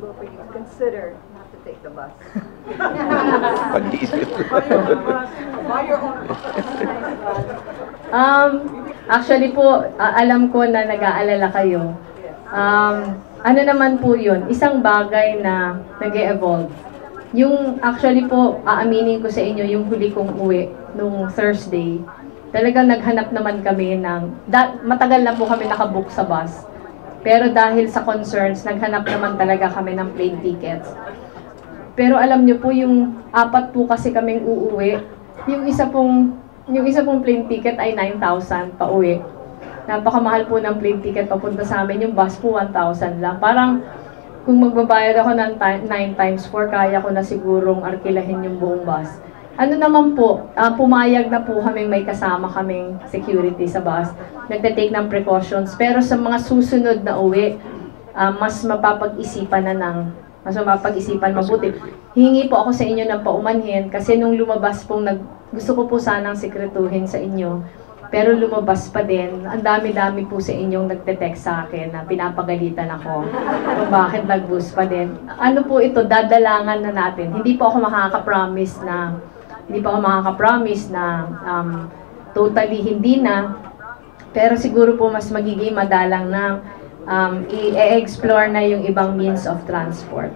possible for you to consider not to take the bus? Pag-iisip. Buy your own bus. Actually po, alam ko na nag-aalala kayo. Ano naman po yun? Isang bagay na nag-e-evolve. Yung actually po, aaminin ko sa inyo, yung huli kong uwi nung Thursday, talagang naghanap naman kami ng, matagal na po kami nakabook sa bus. Pero dahil sa concerns, naghanap naman talaga kami ng plane tickets. Pero alam nyo po, yung 4 po kasi kaming uuwi, yung isa pong plane ticket ay 9,000 pa uwi. Napakamahal po ng plane ticket papunta sa amin, yung bus po 1,000 lang. Parang kung magbabayad ako ng 9 times 4, kaya ko na sigurong arkilahin yung buong bus. Ano naman po, pumayag na po kami, may kasama kaming security sa bus. Nagte-take ng precautions. Pero sa mga susunod na uwi, mas mapapag-isipan mabuti. Hingi po ako sa inyo ng paumanhin kasi nung lumabas pong gusto ko po sanang sikretuhin sa inyo. Pero lumabas pa din, ang dami-dami po sa inyong nagte-text sa akin na pinapagalitan ako kung bakit nag-boost pa din. Ano po ito, dadalangan na natin. Hindi po ako makaka-promise na totally hindi na. Pero siguro po mas magiging madalang na i-explore na yung ibang means of transport.